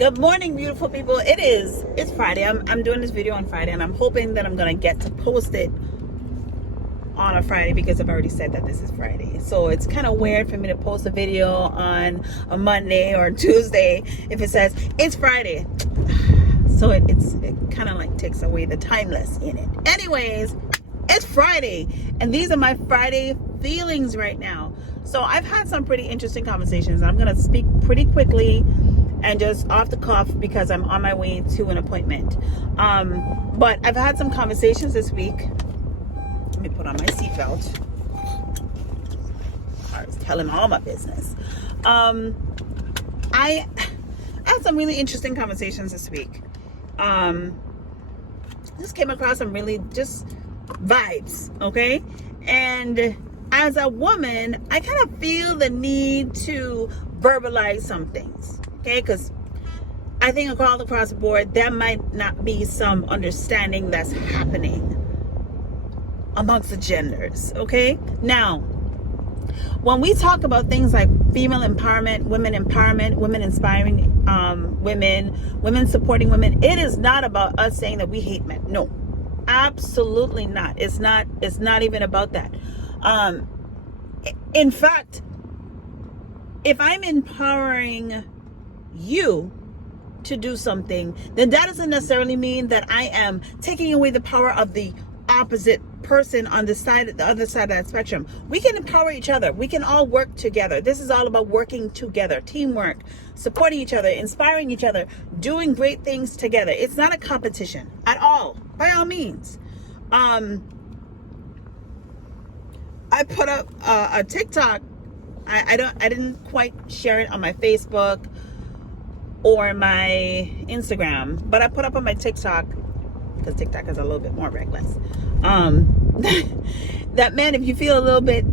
Good morning, beautiful people. It's Friday. I'm doing this video on Friday, and I'm hoping that I'm gonna get to post it on a Friday because I've already said that this is Friday. So it's kind of weird for me to post a video on a Monday or Tuesday if it says it's Friday. So it kind of like takes away the timeless in it. Anyways, it's Friday, and these are my Friday feelings right now. So I've had some pretty interesting conversations. I'm gonna speak pretty quickly and just off the cuff because I'm on my way to an appointment. But I've had some conversations this week. Let me put on my seatbelt. I was telling all my business. I had some really interesting conversations this week. Just came across some really just vibes, okay? And as a woman, I kind of feel the need to verbalize some things. Okay, because I think across the board, there might not be some understanding that's happening amongst the genders. Okay, now, when we talk about things like female empowerment, women inspiring women supporting women, it is not about us saying that we hate men. No, absolutely not. It's not even about that. In fact, if I'm empowering you to do something, then that doesn't necessarily mean that I am taking away the power of the opposite person on the other side of that spectrum. We can empower each other. We can all work together. This is all about working together, teamwork, supporting each other, inspiring each other, doing great things together. It's not a competition at all, by all means. I put up a TikTok. I didn't quite share it on my Facebook or my Instagram, but I put up on my TikTok because TikTok is a little bit more reckless. That man, if you feel a little bit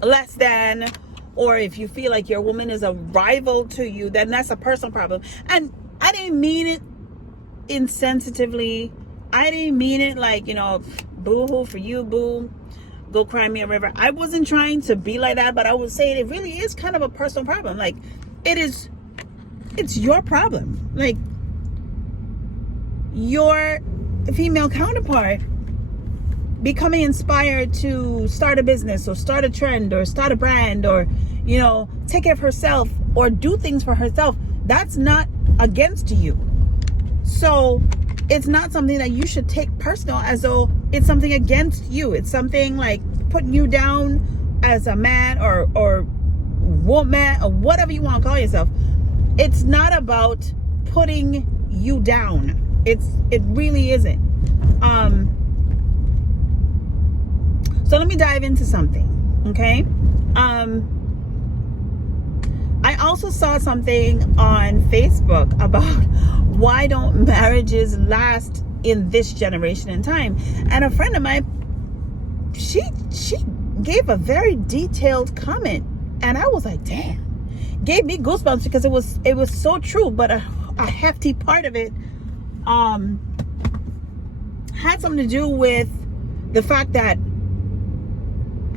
less than, or if you feel like your woman is a rival to you, then that's a personal problem. And I didn't mean it insensitively. I didn't mean it like, boo-hoo for you, boo. Go cry me a river. I wasn't trying to be like that, but I was saying it really is kind of a personal problem. Like, it's your problem. Like, your female counterpart becoming inspired to start a business or start a trend or start a brand or, take care of herself or do things for herself. That's not against you. So it's not something that you should take personal as though it's something against you. It's something like putting you down as a man or woman or whatever you want to call yourself. It's not about putting you down. It really isn't. So let me dive into something, okay? I also saw something on Facebook about why don't marriages last in this generation in time. And a friend of mine, she gave a very detailed comment, and I was like, damn, gave me goosebumps because it was so true. But a hefty part of it had something to do with the fact that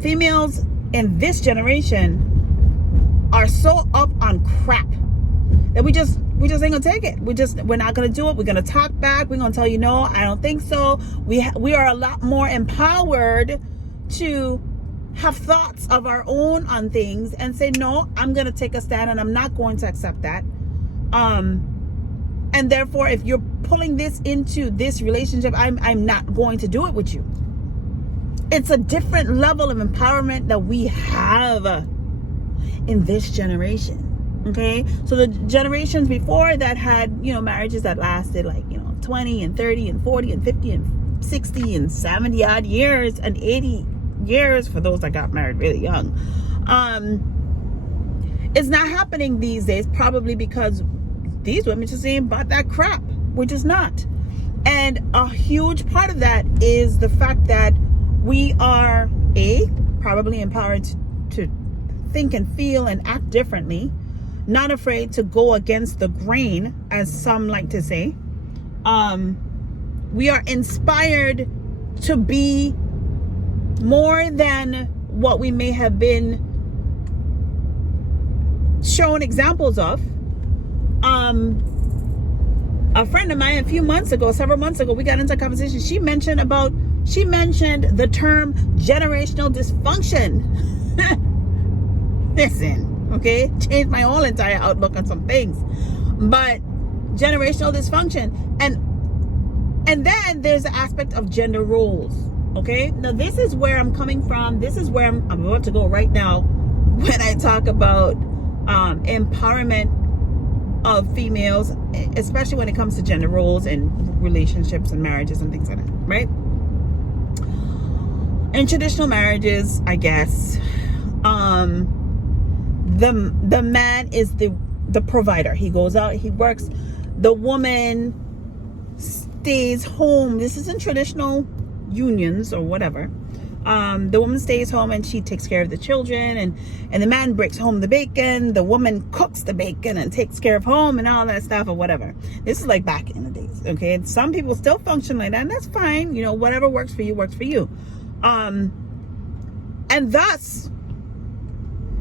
females in this generation are so up on crap that we just ain't gonna take it. We're not gonna do it. We're gonna talk back. We're gonna tell you, no, I don't think so. We are a lot more empowered to have thoughts of our own on things and say, no, I'm gonna take a stand and I'm not going to accept that. And therefore, if you're pulling this into this relationship, I'm not going to do it with you. It's a different level of empowerment that we have in this generation. Okay, so the generations before that had, marriages that lasted like, 20 and 30 and 40 and 50 and 60 and 70 odd years and 80 years for those that got married really young. It's not happening these days, probably because these women just ain't about that crap. We're just not. And a huge part of that is the fact that we are probably empowered to think and feel and act differently, not afraid to go against the grain, as some like to say. We are inspired to be more than what we may have been shown examples of. A friend of mine several months ago, we got into a conversation. She mentioned the term generational dysfunction. Listen, okay, changed my whole entire outlook on some things. But generational dysfunction, and then there's the aspect of gender roles. Okay, now this is where I'm coming from. This is where I'm about to go right now when I talk about empowerment of females, especially when it comes to gender roles and relationships and marriages and things like that, right? In traditional marriages, I guess, the man is the provider. He goes out, he works. The woman stays home. This is in traditional unions or whatever. The woman stays home and she takes care of the children, and the man brings home the bacon. The woman cooks the bacon and takes care of home and all that stuff or whatever. This is like back in the days, okay? And some people still function like that, and that's fine. You know, whatever works for you works for you. And thus,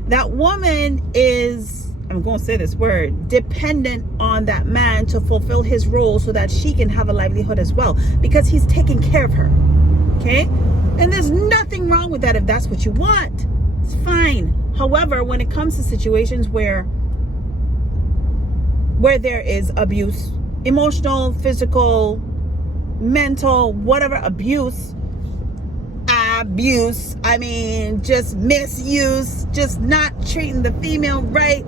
that woman is, I'm going to say this word, dependent on that man to fulfill his role so that she can have a livelihood as well, because he's taking care of her, okay? And there's nothing wrong with that if that's what you want. It's fine. However, when it comes to situations where there is abuse, emotional, physical, mental, whatever abuse, I mean, just misuse, just not treating the female right,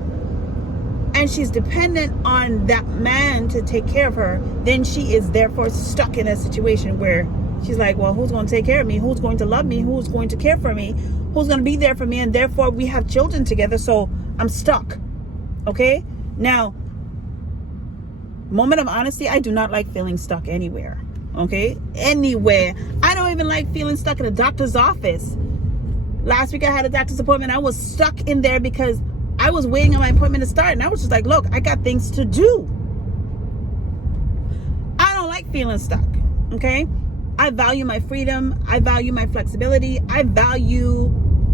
and she's dependent on that man to take care of her, then she is therefore stuck in a situation where she's like, well, who's going to take care of me? Who's going to love me? Who's going to care for me? Who's going to be there for me? And therefore we have children together, so I'm stuck. Okay? Now, moment of honesty, I do not like feeling stuck anywhere. Okay? Anywhere. I don't even like feeling stuck in a doctor's office. Last week I had a doctor's appointment. I was stuck in there because I was waiting on my appointment to start, and I was just like, look, I got things to do. I don't like feeling stuck. Okay? I value my freedom. I value my flexibility. I value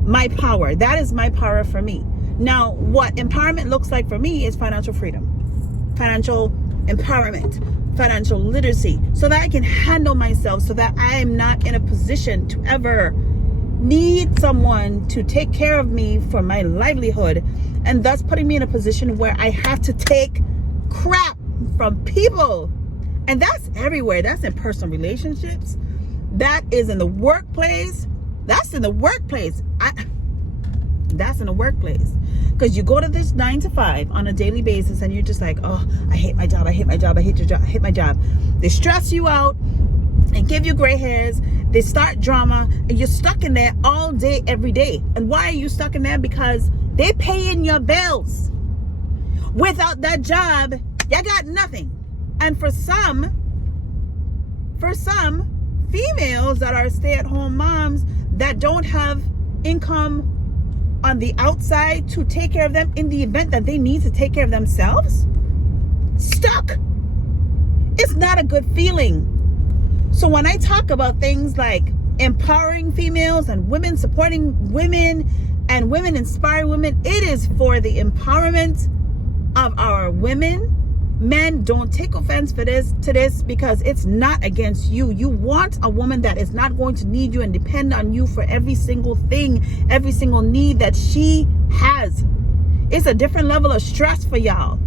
my power. That is my power for me. Now, what empowerment looks like for me is financial freedom, financial empowerment, financial literacy, so that I can handle myself, so that I am not in a position to ever need someone to take care of me for my livelihood, and thus putting me in a position where I have to take crap from people. And that's everywhere. That's in personal relationships. That is in the workplace. That's in the workplace. That's in the workplace. Because you go to this 9 to 5 on a daily basis, and you're just like, oh, I hate my job. I hate my job. I hate your job. I hate my job. They stress you out and give you gray hairs. They start drama, and you're stuck in there all day, every day. And why are you stuck in there? Because they paying your bills. Without that job, you got nothing. And for some females that are stay-at-home moms that don't have income on the outside to take care of them in the event that they need to take care of themselves, stuck. It's not a good feeling. So when I talk about things like empowering females and women supporting women and women inspiring women, it is for the empowerment of our women. Men, don't take offense to this, because it's not against you. You want a woman that is not going to need you and depend on you for every single thing, every single need that she has. It's a different level of stress for y'all.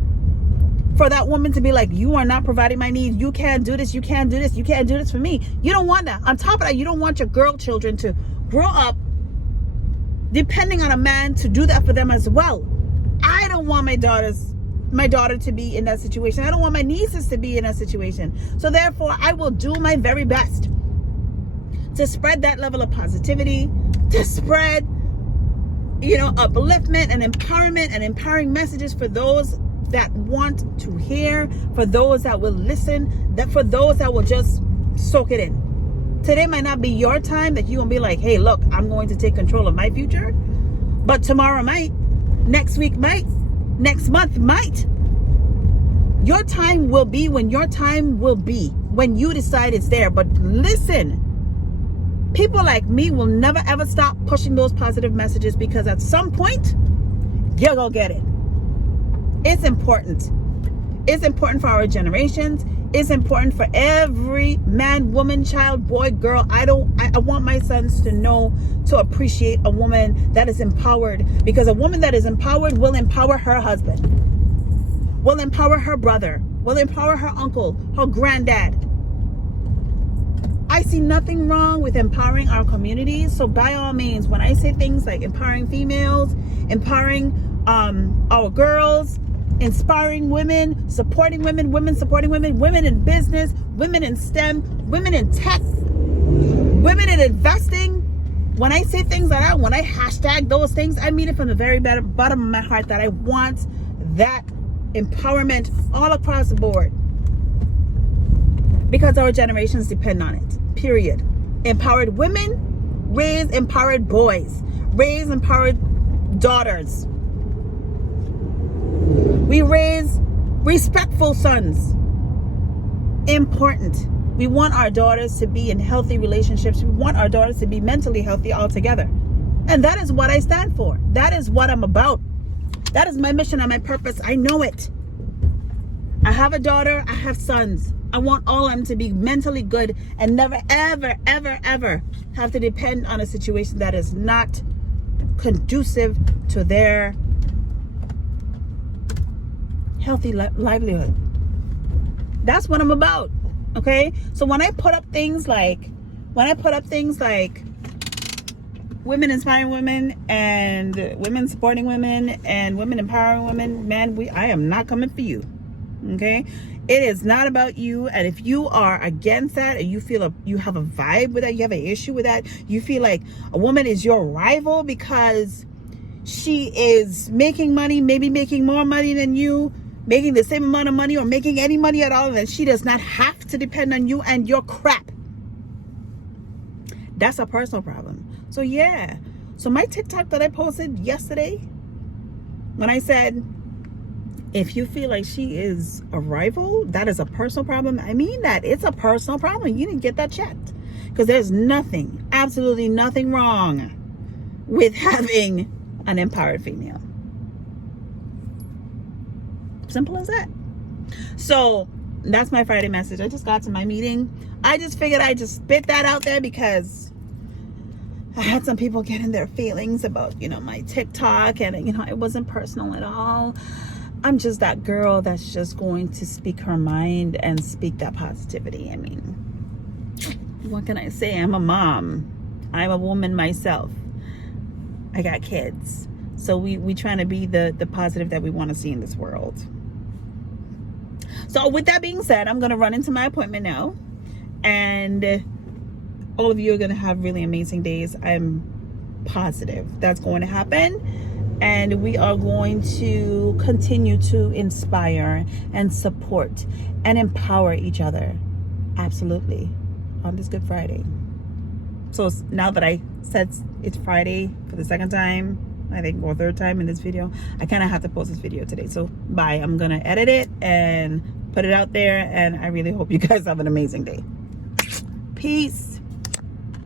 For that woman to be like, you are not providing my needs. You can't do this. You can't do this. You can't do this for me. You don't want that. On top of that, you don't want your girl children to grow up depending on a man to do that for them as well. I don't want my daughter to be in that situation. I don't want my nieces to be in that situation. So therefore, I will do my very best to spread that level of positivity, to spread, upliftment and empowerment and empowering messages for those that want to hear, for those that will listen, that for those that will just soak it in. Today might not be your time that you're going to be like, hey, look, I'm going to take control of my future. But tomorrow might, next week might, next month might. Your time will be when your time will be, when you decide it's there. But listen, people like me will never ever stop pushing those positive messages, because at some point you're gonna get it. It's important. It's important for our generations. It's important for every man, woman, child, boy, girl. I want my sons to know, to appreciate a woman that is empowered, because a woman that is empowered will empower her husband, will empower her brother, will empower her uncle, her granddad. I see nothing wrong with empowering our communities. So by all means, when I say things like empowering females, empowering our girls, inspiring women, supporting women, women supporting women, women in business, women in STEM, women in tech, women in investing. When I say things like that, when I hashtag those things, I mean it from the very bottom of my heart, that I want that empowerment all across the board, because our generations depend on it, period. Empowered women raise empowered boys, raise empowered daughters. We raise respectful sons. Important. We want our daughters to be in healthy relationships. We want our daughters to be mentally healthy altogether. And that is what I stand for. That is what I'm about. That is my mission and my purpose. I know it. I have a daughter. I have sons. I want all of them to be mentally good and never, ever, ever, ever have to depend on a situation that is not conducive to their healthy livelihood. That's what I'm about. Okay, so when I put up things like women inspiring women and women supporting women and women empowering women, man, I am not coming for you. Okay, it is not about you. And if you are against that, and you feel you have a vibe with that, you have an issue with that, you feel like a woman is your rival because she is making money, maybe making more money than you, making the same amount of money, or making any money at all, then she does not have to depend on you and your crap. That's a personal problem. So yeah, so my TikTok that I posted yesterday, when I said, if you feel like she is a rival, that is a personal problem, I mean that. It's a personal problem. You need to get that checked, because there's nothing, absolutely nothing wrong with having an empowered female. Simple as that. So that's my Friday message. I just got to my meeting. I just figured I'd just spit that out there, because I had some people getting their feelings about, my TikTok, and, it wasn't personal at all. I'm just that girl that's just going to speak her mind and speak that positivity. I mean, what can I say? I'm a mom. I'm a woman myself. I got kids. So we trying to be the positive that we want to see in this world. So with that being said, I'm going to run into my appointment now. And all of you are going to have really amazing days. I'm positive that's going to happen. And we are going to continue to inspire and support and empower each other. Absolutely. On this Good Friday. So now that I said it's Friday for the second time, I think, or third time in this video, I kind of have to post this video today. So bye. I'm going to edit it and put it out there. And I really hope you guys have an amazing day. Peace.